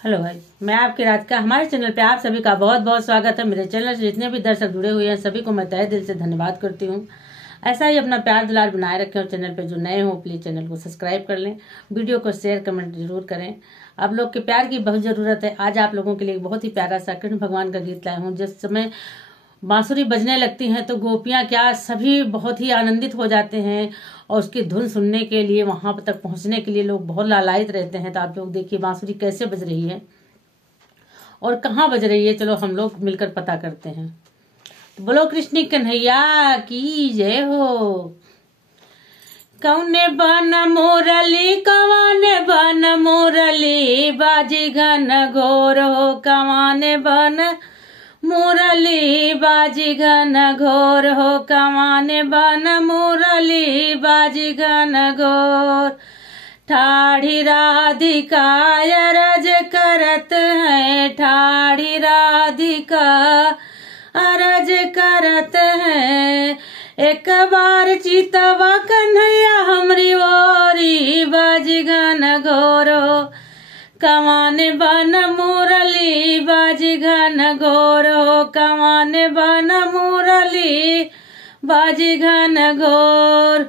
Hello भाई, मैं आपकी राधिका। हमारे चैनल पे आप सभी का बहुत बहुत स्वागत है। मेरे चैनल से जितने भी दर्शक जुड़े हुए हैं सभी को मैं तहे दिल से धन्यवाद करती हूँ। ऐसा ही अपना प्यार दुलार बनाए रखें और चैनल पे जो नए हो प्लीज चैनल को सब्सक्राइब कर लें, वीडियो को शेयर कमेंट जरूर करें। आप लोग के प्यार की बहुत जरूरत है। आज आप लोगों के लिए बहुत ही प्यारा सा कृष्ण भगवान का गीत लाया हूँ। जिस समय बांसुरी बजने लगती हैं तो गोपियां क्या सभी बहुत ही आनंदित हो जाते हैं और उसकी धुन सुनने के लिए वहां तक पहुंचने के लिए लोग बहुत लालायित रहते हैं। तो आप लोग देखिए बांसुरी कैसे बज रही है और कहाँ बज रही है। चलो हम लोग मिलकर पता करते हैं। तो बोलो कृष्ण कन्हैया की जय हो। कौने बन मुरली कवाने बन मुरली बाजी घन घोर हो। कवाने बन मुरली बाजी घन घोर हो। कवाने बन मुरली बाजी घन घोर। ठाढ़ी राधिका अरज करत है। ठाढ़ी राधिका अरज करत है। एक बार चितवा कन्हैया हमरी ओरी बाजी घन घोरो। कवाने बन मुरली बाजी घन घोरो। कवाने बन मुरली बाजी घन घोर।